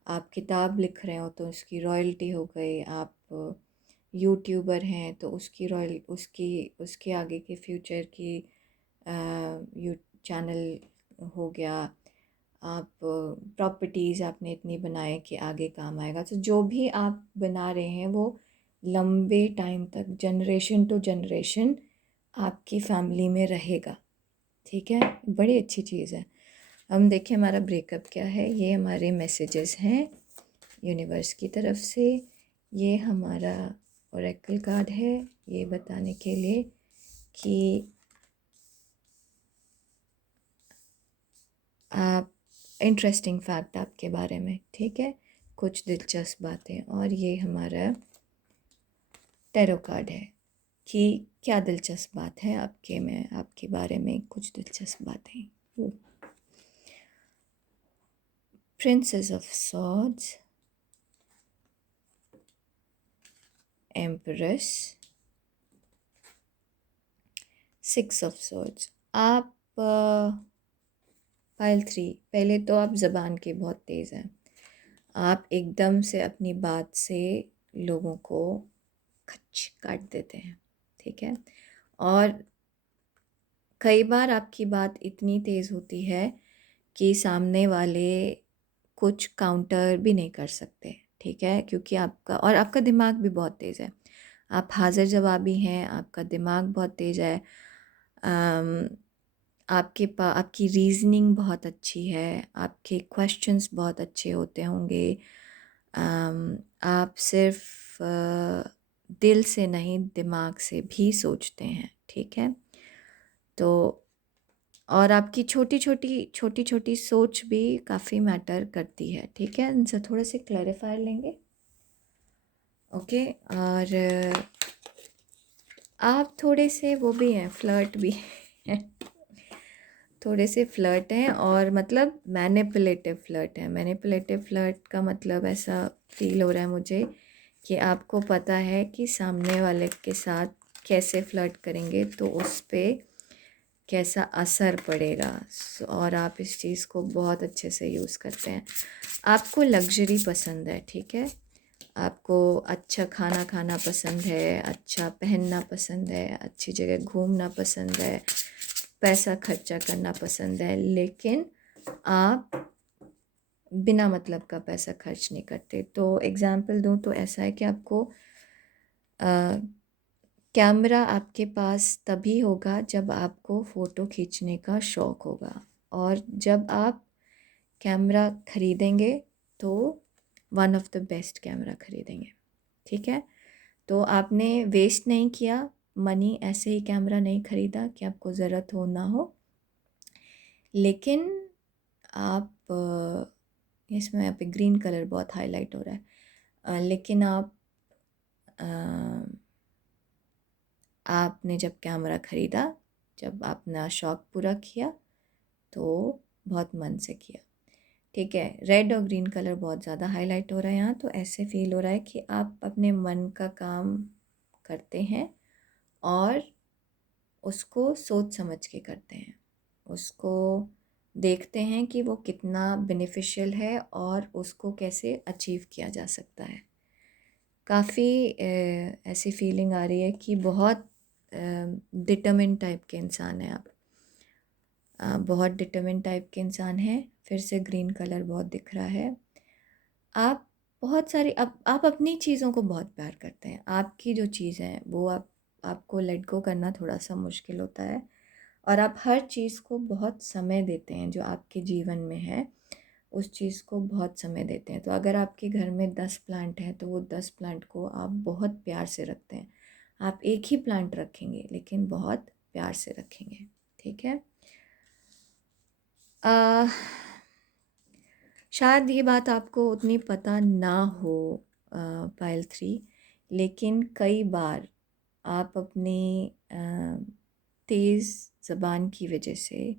आप किताब लिख रहे हो तो उसकी रॉयल्टी हो गई, आप यूट्यूबर हैं तो उसकी रॉयल उसकी उसके आगे के फ्यूचर की यू चैनल हो गया। आप प्रॉपर्टीज़ आपने इतनी बनाए कि आगे काम आएगा। तो जो भी आप बना रहे हैं वो लंबे टाइम तक, जनरेशन टू जनरेशन आपकी फैमिली में रहेगा, ठीक है? बड़ी अच्छी चीज़ है। हम देखें हमारा ब्रेकअप क्या है। ये हमारे मैसेजेस हैं यूनिवर्स की तरफ से। ये हमारा ओरेकल कार्ड है, ये बताने के लिए कि आप इंटरेस्टिंग फैक्ट आपके बारे में, ठीक है? कुछ दिलचस्प बातें। और ये हमारा टैरो कार्ड है कि क्या दिलचस्प बात है आपके में, आपके बारे में कुछ दिलचस्प बातें। Princess of swords, empress, 6 of swords. आप पाइल 3, पहले तो आप ज़बान के बहुत तेज़ हैं। आप एकदम से अपनी बात से लोगों को खच काट देते हैं, ठीक है? और कई बार आपकी बात इतनी तेज़ होती है कि सामने वाले कुछ काउंटर भी नहीं कर सकते, ठीक है? क्योंकि आपका दिमाग भी बहुत तेज़ है। आप हाज़िर जवाबी हैं, आपका दिमाग बहुत तेज़ है। अम, आपकी रीज़निंग बहुत अच्छी है, आपके क्वेश्चंस बहुत अच्छे होते होंगे। आप सिर्फ दिल से नहीं, दिमाग से भी सोचते हैं, ठीक है? तो और आपकी छोटी छोटी सोच भी काफ़ी मैटर करती है, ठीक है? इनसे थोड़े से क्लैरिफाई लेंगे, ओके? और आप थोड़े से वो भी हैं, फ्लर्ट भी हैं। थोड़े से फ्लर्ट हैं, और मतलब मैनिपुलेटिव फ्लर्ट है। मैनिपुलेटिव फ्लर्ट का मतलब ऐसा फील हो रहा है मुझे कि आपको पता है कि सामने वाले के साथ कैसे फ्लर्ट करेंगे तो उस पे कैसा असर पड़ेगा। और आप इस चीज़ को बहुत अच्छे से यूज़ करते हैं। आपको लग्जरी पसंद है, ठीक है? आपको अच्छा खाना खाना पसंद है, अच्छा पहनना पसंद है, अच्छी जगह घूमना पसंद है, पैसा खर्चा करना पसंद है, लेकिन आप बिना मतलब का पैसा खर्च नहीं करते। तो एग्ज़ाम्पल दूँ तो ऐसा है कि आपको कैमरा आपके पास तभी होगा जब आपको फ़ोटो खींचने का शौक़ होगा, और जब आप कैमरा ख़रीदेंगे तो one of the best camera ख़रीदेंगे, ठीक है? तो आपने वेस्ट नहीं किया, मनी ऐसे ही कैमरा नहीं ख़रीदा कि आपको ज़रूरत हो ना हो, लेकिन आप इसमें यहाँ पे ग्रीन कलर बहुत हाईलाइट हो रहा है, लेकिन आपने जब कैमरा ख़रीदा, जब अपना शौक़ पूरा किया तो बहुत मन से किया, ठीक है। रेड और ग्रीन कलर बहुत ज़्यादा हाईलाइट हो रहा है यहाँ, तो ऐसे फील हो रहा है कि आप अपने मन का काम करते हैं और उसको सोच समझ के करते हैं, उसको देखते हैं कि वो कितना बेनिफिशियल है और उसको कैसे अचीव किया जा सकता है। काफ़ी ऐसी फीलिंग आ रही है कि बहुत डिटरमिन्ड टाइप के इंसान हैं आप, बहुत डिटरमिन्ड टाइप के इंसान हैं। फिर से ग्रीन कलर बहुत दिख रहा है। आप बहुत सारी आप अपनी चीज़ों को बहुत प्यार करते हैं, आपकी जो चीज़ है वो आपको लेट गो करना थोड़ा-सा मुश्किल होता है और आप हर चीज़ को बहुत समय देते हैं, जो आपके जीवन में है, उस चीज़ को बहुत समय देते हैं। तो अगर आपके घर में 10 प्लांट हैं, तो वो 10 प्लांट को आप बहुत प्यार से रखते हैं। आप एक ही प्लांट रखेंगे, लेकिन बहुत प्यार से रखेंगे, ठीक है? अ, शायद ये बात आपको उतनी पता ना हो पायल 3, लेकिन कई बार आप अपनी तेज़ ज़बान की वजह से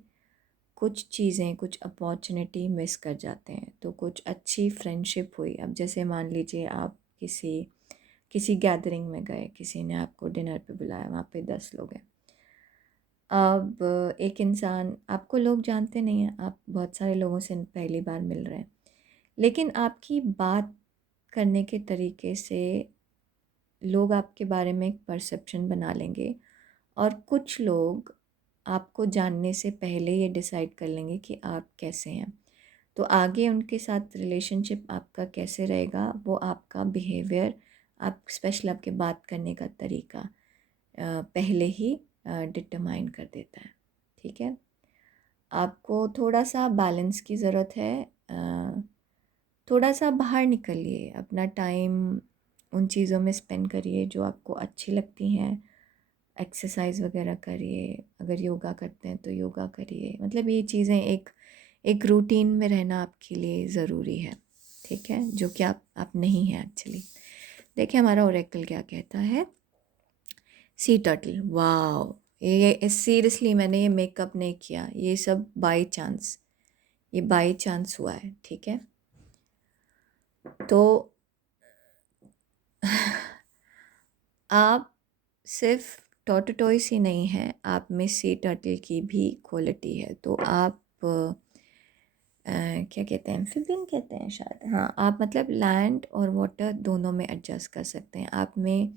कुछ चीज़ें, कुछ अपॉर्चुनिटी मिस कर जाते हैं। तो कुछ अच्छी फ्रेंडशिप हुई, अब जैसे मान लीजिए आप किसी गैदरिंग में गए, किसी ने आपको डिनर पे बुलाया, वहाँ पे 10 लोग हैं। अब एक इंसान, आपको लोग जानते नहीं हैं, आप बहुत सारे लोगों से पहली बार मिल रहे हैं, लेकिन आपकी बात करने के तरीके से लोग आपके बारे में एक परसेप्शन बना लेंगे और कुछ लोग आपको जानने से पहले ये डिसाइड कर लेंगे कि आप कैसे हैं। तो आगे उनके साथ रिलेशनशिप आपका कैसे रहेगा, वो आपका बिहेवियर, आप स्पेशल आपके बात करने का तरीका पहले ही डिटरमाइन कर देता है, ठीक है। आपको थोड़ा-सा बैलेंस की ज़रूरत है। थोड़ा-सा बाहर निकलिए, अपना टाइम उन चीज़ों में स्पेंड करिए जो आपको अच्छी लगती हैं। एक्सरसाइज़ वगैरह करिए, अगर योगा करते हैं तो योगा करिए। मतलब ये चीज़ें एक रूटीन में रहना आपके लिए ज़रूरी है, ठीक है? जो कि आप नहीं हैं एक्चुअली। देखिए हमारा ओरेकल क्या कहता है। Sea turtle, wow! ये सीरियसली मैंने ये मेकअप नहीं किया, ये सब बाय चांस, ये बाय चांस हुआ है, ठीक है? तो आप सिर्फ टॉर्टोइस ही नहीं हैं, आप में सी टर्टल की भी क्वालिटी है। तो आप क्या कहते हैं, एम्फिबियन कहते हैं शायद, हाँ, आप मतलब लैंड और वाटर दोनों में एडजस्ट कर सकते हैं। आप में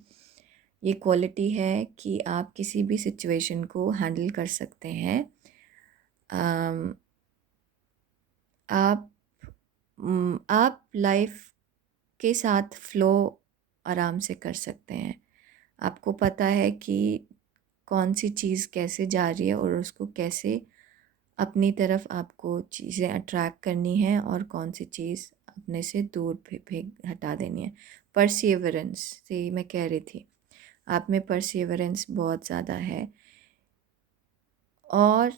ये क्वालिटी है कि आप किसी भी सिचुएशन को हैंडल कर सकते हैं। अम, आप आप लाइफ के साथ फ्लो आराम से कर सकते हैं। आपको पता है कि कौन सी चीज़ कैसे जा रही है और उसको कैसे अपनी तरफ आपको चीज़ें अट्रैक्ट करनी है और कौन सी चीज़ अपने से दूर फेंक हटा देनी है। परसिवरेंस से मैं कह रही थी, आप में परसिवरेंस बहुत ज़्यादा है और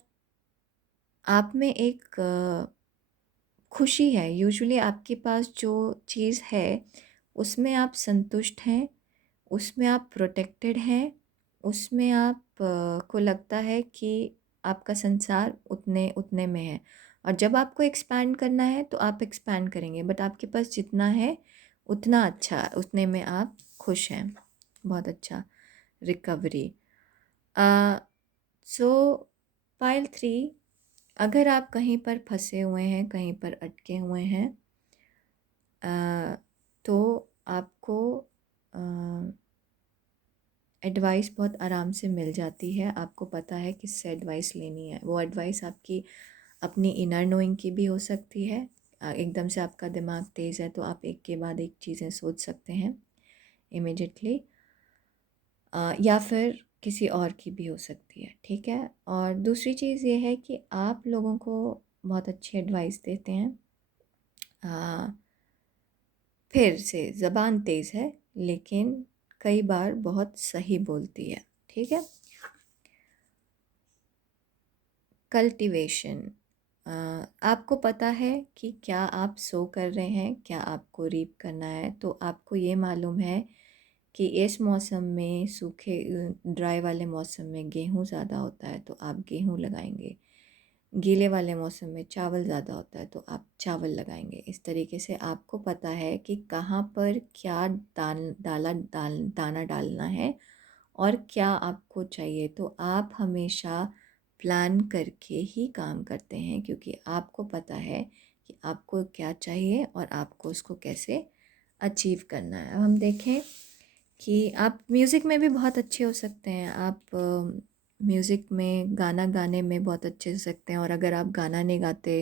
आप में एक खुशी है। यूजुअली आपके पास जो चीज़ है उसमें आप संतुष्ट हैं, उसमें आप प्रोटेक्टेड हैं, उसमें आप को लगता है कि आपका संसार उतने उतने में है और जब आपको एक्सपैंड करना है तो आप एक्सपैंड करेंगे, बट आपके पास जितना है उतना अच्छा, उतने में आप खुश हैं। बहुत अच्छा, रिकवरी। सो पाइल 3, अगर आप कहीं पर फंसे हुए हैं, कहीं पर अटके हुए हैं, तो आपको एडवाइस बहुत आराम से मिल जाती है। आपको पता है किससे एडवाइस लेनी है। वो एडवाइस आपकी अपनी इनर नोइंग की भी हो सकती है। एकदम से आपका दिमाग तेज़ है तो आप एक के बाद एक चीज़ें सोच सकते हैं इमिडिएटली, या फिर किसी और की भी हो सकती है, ठीक है। और दूसरी चीज़ ये है कि आप लोगों को बहुत अच्छी एडवाइस देते हैं। फिर से ज़बान तेज़ है, लेकिन कई बार बहुत सही बोलती है, ठीक है। कल्टीवेशन, आपको पता है कि क्या आप सो कर रहे हैं, क्या आपको रीप करना है। तो आपको ये मालूम है कि इस मौसम में सूखे ड्राई वाले मौसम में गेहूँ ज़्यादा होता है तो आप गेहूँ लगाएंगे, गीले वाले मौसम में चावल ज़्यादा होता है तो आप चावल लगाएंगे। इस तरीके से आपको पता है कि कहाँ पर क्या दाना डालना है और क्या आपको चाहिए। तो आप हमेशा प्लान करके ही काम करते हैं क्योंकि आपको पता है कि आपको क्या चाहिए और आपको उसको कैसे अचीव करना है। अब हम देखें कि आप म्यूज़िक में भी बहुत अच्छे हो सकते हैं। आप म्यूज़िक में गाना गाने में बहुत अच्छे हो सकते हैं, और अगर आप गाना नहीं गाते,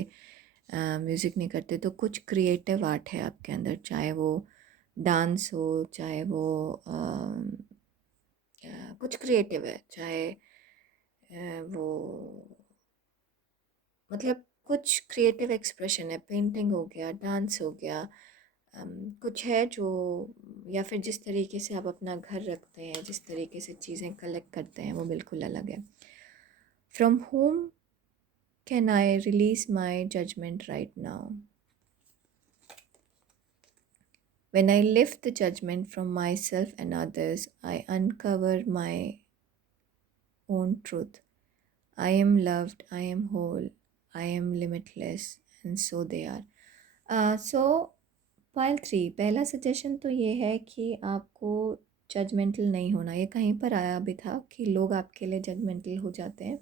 म्यूज़िक नहीं करते, तो कुछ क्रिएटिव आर्ट है आपके अंदर, चाहे वो डांस हो, चाहे वो कुछ क्रिएटिव है, चाहे वो मतलब कुछ क्रिएटिव एक्सप्रेशन है, पेंटिंग हो गया, डांस हो गया, कुछ है जो, या फिर जिस तरीके से आप अपना घर रखते हैं, जिस तरीके से चीज़ें कलेक्ट करते हैं, वो बिल्कुल अलग है। From home can I release my judgement right now? When I lift the judgment from myself and others, I uncover my own truth. I am loved, I am whole, I am limitless, and so they are. So, pile 3, पहला suggestion तो ये है कि आपको judgemental नहीं होना। ये कहीं पर आया भी था कि लोग आपके लिए जजमेंटल हो जाते हैं,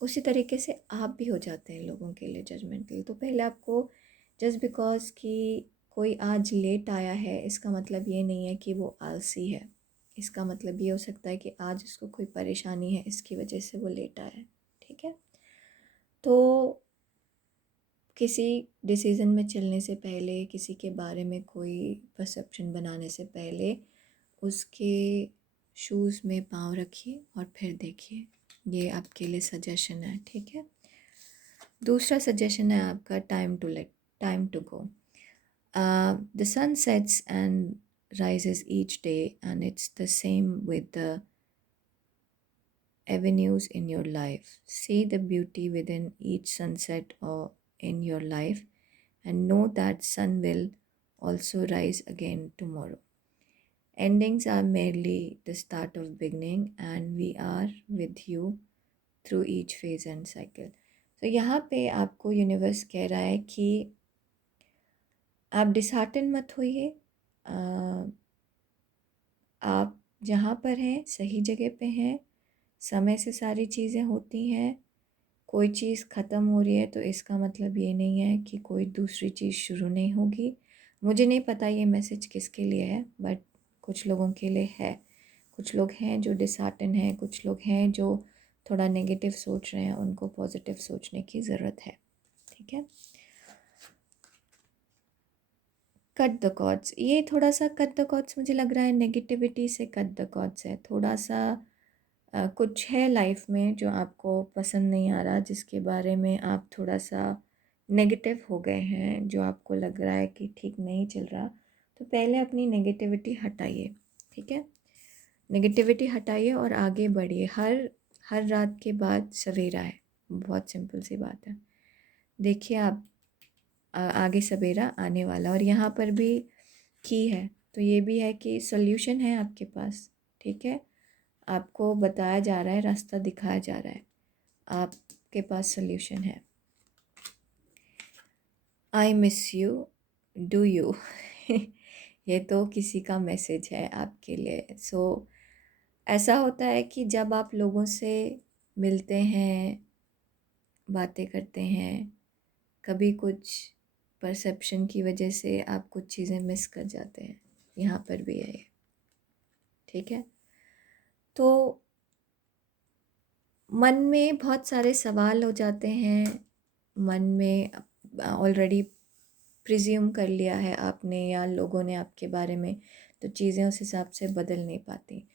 उसी तरीके से आप भी हो जाते हैं लोगों के लिए जजमेंटल। तो पहले आपको, जस्ट बिकॉज कि कोई आज लेट आया है, इसका मतलब ये नहीं है कि वो आलसी है। इसका मतलब ये हो सकता है कि आज उसको कोई परेशानी है, इसकी वजह से वो लेट आया है। ठीक है। तो किसी डिसीज़न में चलने से पहले, किसी के बारे में कोई परसेप्शन बनाने से पहले, उसके शूज़ में पाँव रखिए और फिर देखिए। ये आपके लिए सजेशन है, ठीक है। दूसरा सजेशन है आपका time to go. The sun sets and rises each day, and it's the same with the avenues in your life. See the beauty within each sunset or in your life, and know that sun will also rise again tomorrow. Endings are merely the start of beginning, and we are with you through each phase and cycle. तो यहाँ पे आपको universe कह रहा है कि आप dishearten मत होइए। आप जहाँ पर हैं सही जगह पे हैं, समय से सारी चीज़ें होती हैं। कोई चीज़ ख़त्म हो रही है तो इसका मतलब ये नहीं है कि कोई दूसरी चीज़ शुरू नहीं होगी। मुझे नहीं पता ये मैसेज किसके लिए है, बट कुछ लोगों के लिए है। कुछ लोग हैं जो डिसहार्टन हैं, कुछ लोग हैं जो थोड़ा नेगेटिव सोच रहे हैं, उनको पॉजिटिव सोचने की ज़रूरत है। ठीक है। कट द कॉर्ड्स, ये थोड़ा सा कट द कॉर्ड्स मुझे लग रहा है नेगेटिविटी से कट द कॉर्ड्स है। थोड़ा सा कुछ है लाइफ में जो आपको पसंद नहीं आ रहा, जिसके बारे में आप थोड़ा सा नेगेटिव हो गए हैं, जो आपको लग रहा है कि ठीक नहीं चल रहा। तो पहले अपनी नेगेटिविटी हटाइए, ठीक है। नेगेटिविटी हटाइए और आगे बढ़िए। हर हर रात के बाद सवेरा है, बहुत सिंपल सी बात है। देखिए आप आगे सवेरा आने वाला, और यहाँ पर भी की है तो ये भी है कि सॉल्यूशन है आपके पास। ठीक है, आपको बताया जा रहा है, रास्ता दिखाया जा रहा है, आपके पास सॉल्यूशन है। I miss you, do you ये तो किसी का मैसेज है आपके लिए। ऐसा होता है कि जब आप लोगों से मिलते हैं, बातें करते हैं, कभी कुछ परसेप्शन की वजह से आप कुछ चीज़ें मिस कर जाते हैं। यहाँ पर भी है ये, ठीक है। तो मन में बहुत सारे सवाल हो जाते हैं, मन में ऑलरेडी प्रिज्यूम कर लिया है आपने या लोगों ने आपके बारे में, तो चीज़ें उस हिसाब से बदल नहीं पाती।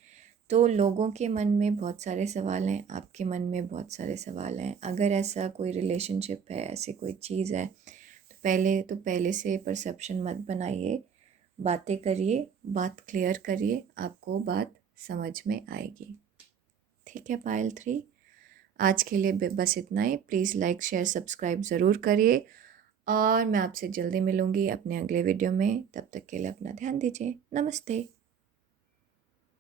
तो लोगों के मन में बहुत सारे सवाल हैं, आपके मन में बहुत सारे सवाल हैं। अगर ऐसा कोई रिलेशनशिप है, ऐसी कोई चीज़ है, तो पहले से परसेप्शन मत बनाइए, बातें करिए, बात क्लियर करिए, आपको बात समझ में आएगी। ठीक है पायल 3। आज के लिए बस इतना ही। प्लीज़ लाइक शेयर सब्सक्राइब ज़रूर करिए और मैं आपसे जल्दी मिलूँगी अपने अगले वीडियो में। तब तक के लिए अपना ध्यान दीजिए। नमस्ते।